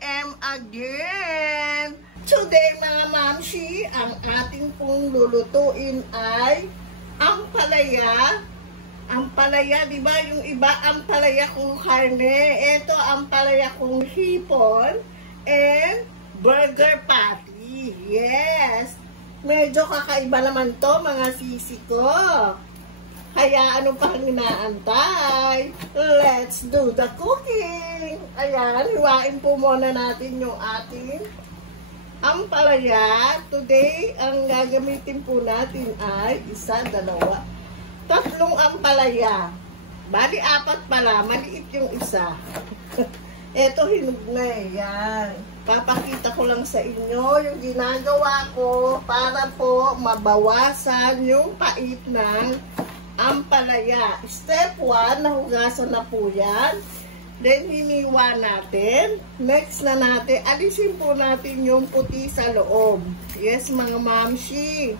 am again. Today mga mamshi, ang ating pong lulutuin ay ampalaya. Ampalaya, di ba? Yung iba ampalaya kung karne. Ito ampalaya kung hipon and burger patty. Yes! Medyo kakaiba naman to mga sisi ko. Kaya ano pang inaantay? Let's do the cooking! Ayan, hiwain po muna natin yung ating ampalaya. Today, ang gagamitin po natin ay isa, dalawa, tatlong ampalaya. Bali, apat pala. Maliit yung isa. Eto, hinog na eh. Yan. Papakita ko lang sa inyo yung ginagawa ko para po mabawasan yung pait ng ampalaya. Step 1, nahugasan na po yan. Then, hiniwa natin. Next na natin, alisin po natin yung puti sa loob. Yes, mga mamshi.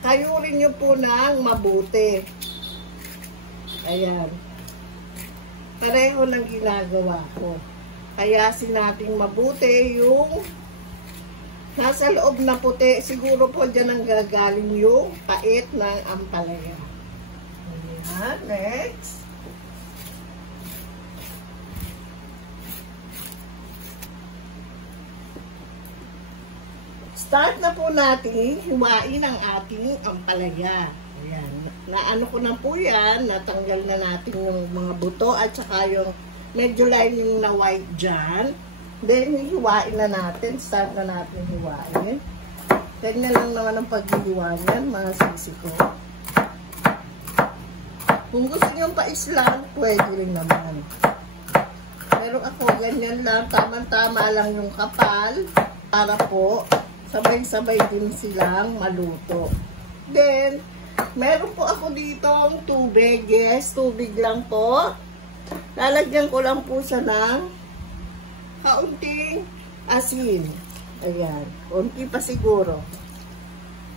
Kayurin nyo po ng mabuti. Ayan. Pareho ng ginagawa ko. Kayasin natin mabuti yung nasa loob na puti. Siguro po dyan ang gagaling yung pait ng ampalaya. Ayan. Next. Start na po natin hiwain ang ating ampalaya. Ayan. Naano ko na po yan. Natanggal na natin yung mga buto at saka yung medyo lining na white dyan. Then, hiwain na natin. Start na natin hiwain. Ganyan lang naman ang paghihiwa niyan, mga sisi ko. Kung gusto nyo pa-islang, pwede rin naman. Pero ako, ganyan lang. Tama-tama lang yung kapal para po sabay-sabay din silang maluto. Then, meron po ako ditong tubig. Yes, tubig lang po. Lalagyan ko lang po siya ng kaunting asin. Ayan. Kaunti pa siguro.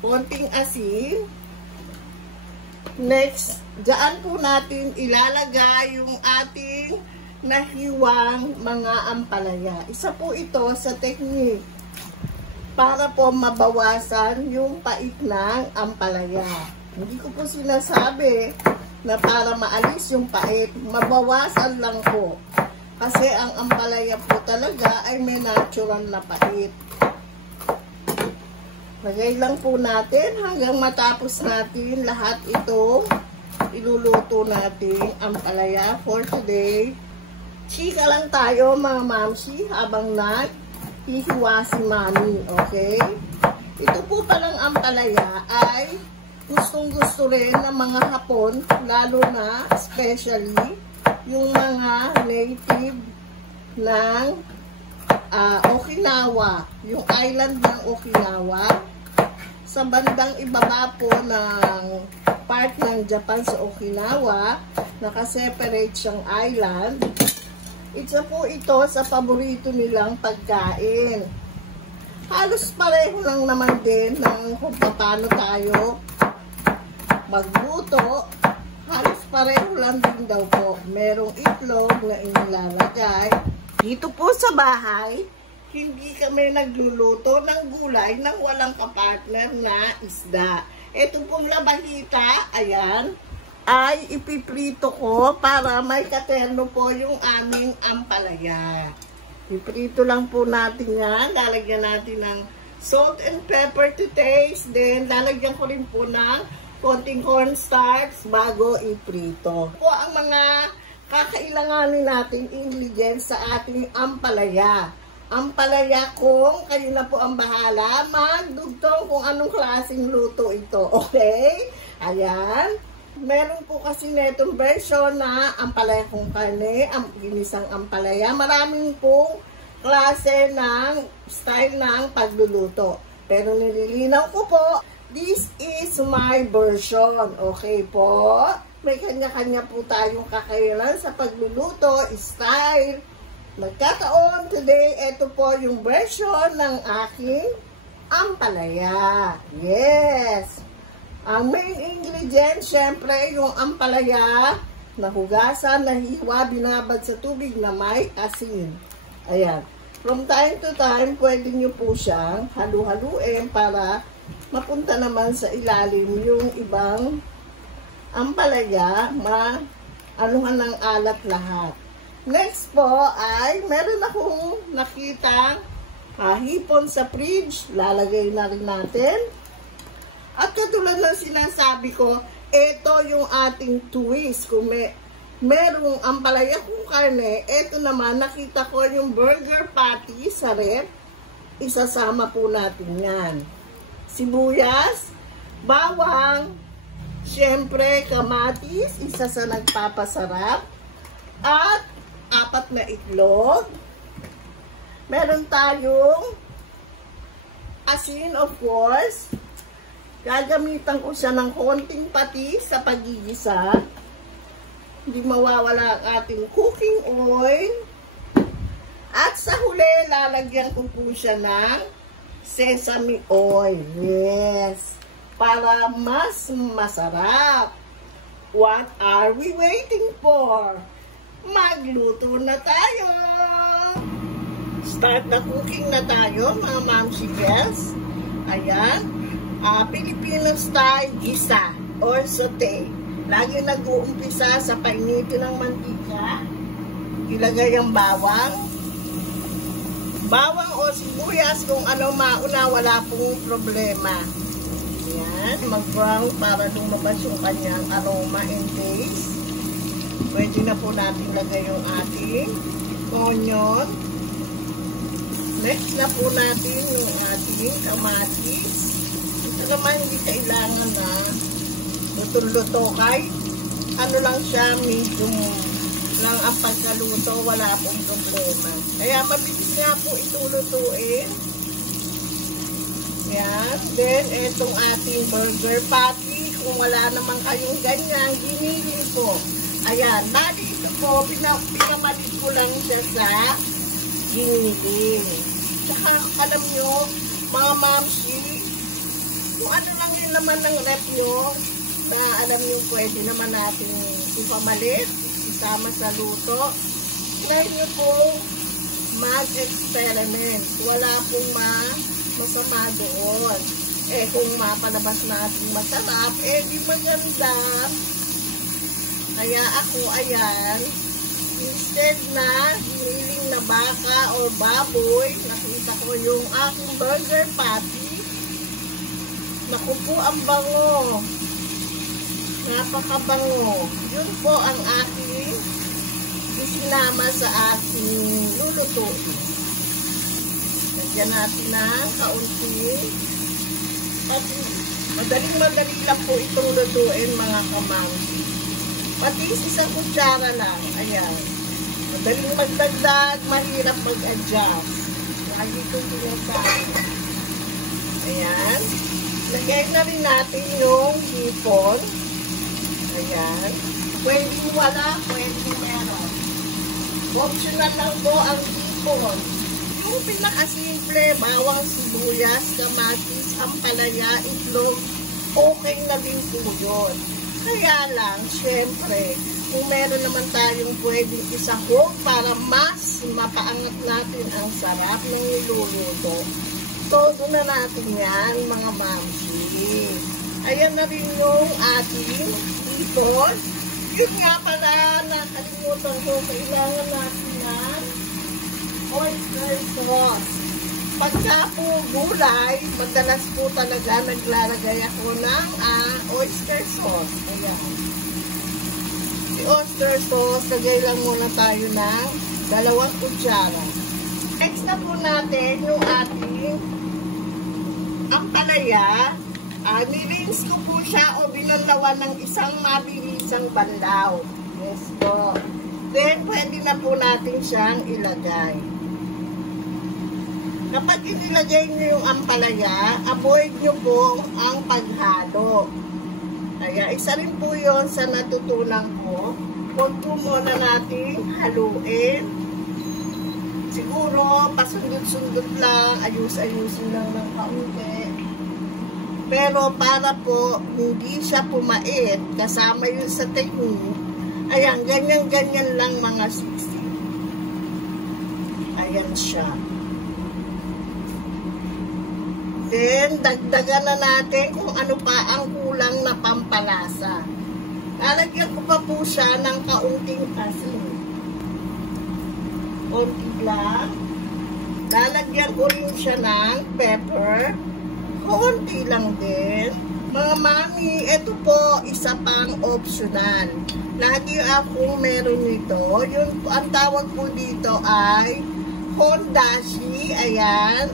Kaunting asin. Next, dyan po natin ilalagay yung ating nahiwang mga ampalaya. Isa po ito sa technique para po mabawasan yung pait ng ampalaya. Hindi ko po sinasabi na para maalis yung pait, mabawasan lang po. Kasi ang ampalaya po talaga ay may natural na pait. Lagay lang po natin hanggang matapos natin lahat ito. Iluluto natin ampalaya for today. Chika lang tayo mga mamsi habang hihiwa si mami, okay? Ito po palang ampalaya ay gustong-gusto rin ng mga Hapon, lalo na especially yung mga native ng Okinawa, yung island ng Okinawa, sa bandang ibaba po ng part ng Japan sa Okinawa, nakaseparate siyang island. Isa po ito sa paborito nilang pagkain. Halos pareho lang naman din ng kung paano tayo magluto. Halos pareho lang din daw po. Merong itlog na inilalagay. Dito po sa bahay, hindi kami nagluluto ng gulay nang walang kapartner na isda. Ito pong labahita, ayan, ay ipiprito ko para may katerno po yung aming ampalaya. Iprito lang po natin yan. Lalagyan natin ng salt and pepper to taste. Then, lalagyan ko rin po ng konting cornstarch bago iprito. Po ang mga kakailanganin nating ingredients sa ating ampalaya. Ampalaya kung kayo na po ang bahala magdugtong kung anong klaseng luto ito. Okay? Ayan. Meron po kasi netong version na ampalaya kung karne, ginisang ampalaya. Maraming po klase ng style ng pagluluto. Pero nililinaw ko po, this is my version. Okay po? May kanya-kanya po tayong kakailan sa pagluluto, style. Nagkataon today, ito po yung version ng aking ampalaya. Yes! Ang main ingredient, syempre, yung ampalaya, nahugasan, nahiwa, binabad sa tubig na may asin. Ayan. From time to time, pwede nyo po siyang halu-haluin para mapunta naman sa ilalim yung ibang ampalaya, anuhan ng alat lahat. Next po ay meron akong nakitang hipon sa fridge. Lalagay na rin natin. At katulad ng sinasabi ko, ito yung ating twist. Kung merong ampalaya kung karne, ito naman nakita ko yung burger patty sa rep. Isasama po natin yan. Sibuyas, bawang, syempre kamatis, isa sa nagpapasarap, at 4 na itlog. Meron tayong asin, of course. Gagamitan ko siya ng konting patis sa pagigisa. Hindi mawawala ang ating cooking oil. At sa huli, lalagyan ko po siya ng sesame oil. Yes. Para mas masarap. What are we waiting for? Magluto na tayo! Start na cooking na tayo, mga mamsikels. Ayan. Filipino style gisa or saute. Lagi nag-uumpisa sa painitin ng mantika. Ilagay ang bawang. Bawang o sibuyas kung ano mauna, wala pong problema. Yan. Mag-brown para lumabas yung kanyang aroma and taste. Pwede na po natin lagay yung ating onion. Next na po natin yung ating kamatis. Ito naman hindi kailangan na luto-luto. Kahit ano lang siya, medium lang ang pagkaluto, wala pong problema. Kaya mabilis nga po itong lutuin. Yan. Then, itong ating burger patty. Kung wala naman kayong ganyan, ginili po. Ayan. Bali ito po, pinamalit ko lang siya sa ginili. Tsaka, alam nyo, mga mamsi, kung ano lang yun naman ng rep nyo, na alam nyo pwede naman natin ipamalit, isama sa luto. Try nyo po mag-experiment. Wala pong masama doon. Eh kung mapalabas natin masarap, eh di maganda. Kaya ako, ayan, instead na hiniling na baka o baboy, nakita ko yung aking burger patty. Naku po, ang bango. Napakabango. Yun po ang aking isinama sa aking lulutuin. Lagyan natin ng kaunti. Madaling-madali lang po itong lutuin, mga kamangsi. Pati isang kutsara lang. Ayan. Madaling magdagdag, mahirap mag-adjust. Lagi itong tinatawag. Ayan. Lagay na rin natin yung hipon. Ayan. Pwedeng wala, pwedeng meron. Optional lang po ang hipon. Yung pinakasimple, bawang, sibuyas, kamatis, ampalaya, itlog, okay na din po yun. Kaya lang, syempre, kung meron naman tayong pwedeng isahog para mas mapaangat natin ang sarap ng niluluto, todo na natin yan, mga mamsi. Ayan na rin yung ating hipon. Yun nga pala, nakalimutan ko, kailangan natin ng oyster sauce. Pagka po gulay, madalas po talaga naglalagay ako ng oyster sauce. Ayan. Si oyster sauce, lagay lang muna tayo ng 2 kutsara. Next na po natin yung ating ampalaya. Nilins ko po siya o binalawan ng isang mabilisang banlaw. Yes po. Then, pwede na po natin siyang ilagay. Kapag inilagay nyo yung ampalaya, avoid nyo po ang paghalo. Kaya, isa rin po yun sa natutunan ko. Huwag po muna natin haluin. Siguro, pasundot-sundot lang, ayus-ayusin lang ng kaunti. Pero para po hindi siya pumait, kasama yun sa technique, ayan, ganyan-ganyan lang mga sisi. Ayan siya. Then, dagdagan na natin kung ano pa ang kulang na pampalasa. Lalagyan ko pa po siya ng kaunting asin. Konti lang. Lalagyan ko rin siya ng pepper. Konti lang din. Mga mami, ito po isa pang optional. Lagi akong meron nito. Yun, ang tawag po dito ay hondashi. Ayan.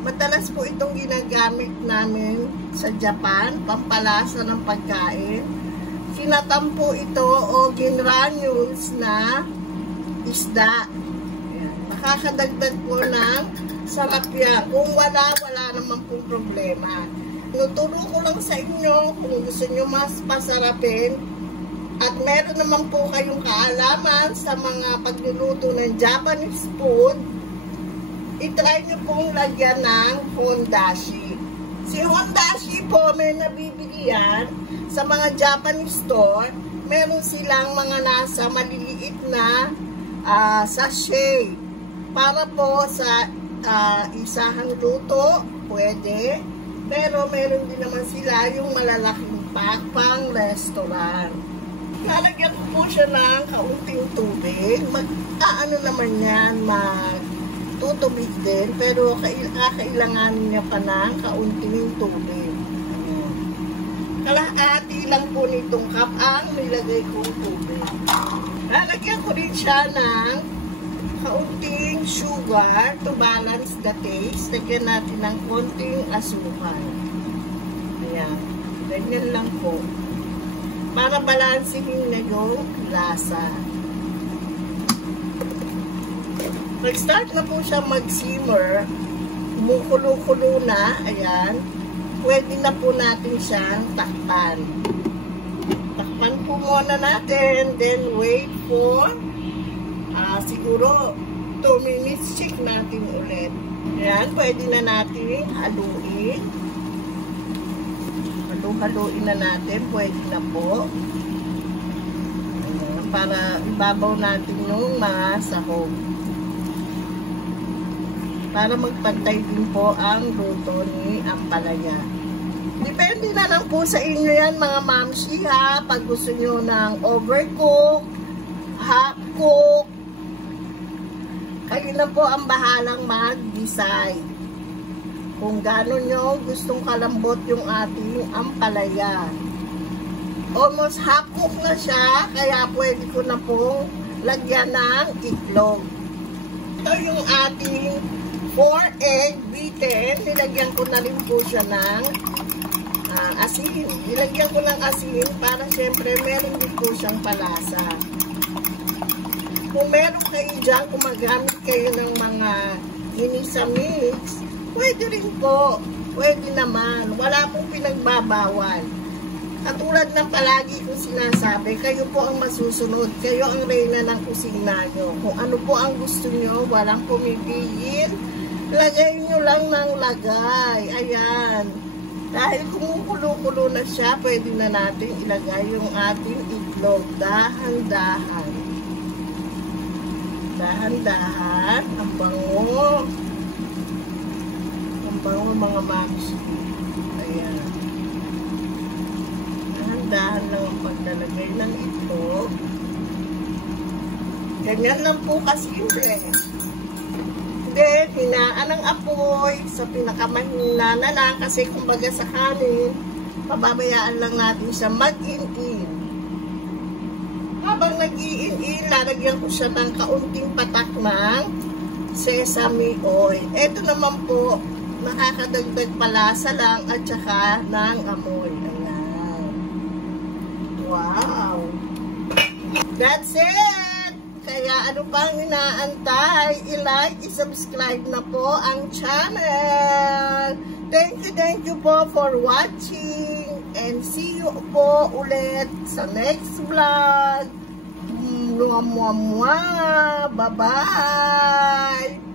Madalas po itong ginagamit namin sa Japan, pampalasa ng pagkain. Sinatampo ito o ginranules na isda. Ayan. Makakadagdag po ng sarap yan. Kung wala naman pong problema. Nuturo ko lang sa inyo kung gusto nyo mas pasarapin at meron naman po kayong kaalaman sa mga pagluluto ng Japanese food, itry nyo pong lagyan ng hondashi. Si hondashi po may nabibili yan sa mga Japanese store. Meron silang mga nasa maliliit na sachet para po sa isahang luto, pwede. Pero meron din naman sila yung malalaking pack pang restaurant. Lalagyan ko po siya ng kaunting tubig. Ano naman yan, magtutubig din. Pero kakailanganin niya pa ng kaunting tubig. Kalahati lang po nitong cup ang nilagay kong tubig. Lalagyan ko rin siya ng kaunting sugar to balance the taste. Lagyan natin ng konting asukal. Ayan. Ganyan lang po. Para balansihin na yung lasa. Nag-start na po siya mag-simmer. Kumukulo-kulo na. Ayan. Pwede na po natin siyang takpan. Takpan po muna natin. Then wait for siguro 2 minutes, check natin ulit. Ayan, pwede na natin haluin. Haluin na natin, pwede na po. Ayan, para ibabaw natin yung masahog. Para magpantay din po ang luto ni ampalaya. Depende na lang po sa inyo yan mga mamsi ha. Pag gusto nyo ng overcook, half cook, kayo na po ang bahalang mag-decide kung gano'n nyo gustong kalambot yung ating ampalaya. Almost half cook na siya, kaya pwede ko na pong lagyan ng itlog. Ito yung ating 4 egg beaten. Nilagyan ko na rin po siya ng asin. Nilagyan ko ng asin para syempre meron din po siyang palasa. Kung meron kayo dyan, kung magamit kayo ng mga inisa-mix, pwede rin po. Pwede naman. Wala pong pinagbabawal. Katulad ng palagi kong sinasabi, kayo po ang masusunod. Kayo ang reyna ng kusina nyo. Kung ano po ang gusto nyo, walang pumipigil. Lagay nyo lang ng lagay. Ayan. Dahil kumukulo-kulo na siya, pwede na natin ilagay yung ating itlog. Dahan-dahan. Dahan-dahan, ang bango. Ang bango mga mams. Ayan. Dahan-dahan lang ang paglalagay ng itlog. Ganyan lang po kasimple. Then, hinaan ang apoy sa pinakamahina na lang kasi kumbaga sa kanin, pababayaan lang natin siya mag-in-in. Habang nag-i-in-in, lalagyan ko siya ng kaunting patak ng sesame oil. Ito naman po, nakakadagdag palasa lang at saka ng amoy. Ayan. Wow! That's it! Kaya ano pang inaantay, i-like, i-subscribe na po ang channel. Thank you po for watching. And see you po ulit sa next vlog. Bye-bye!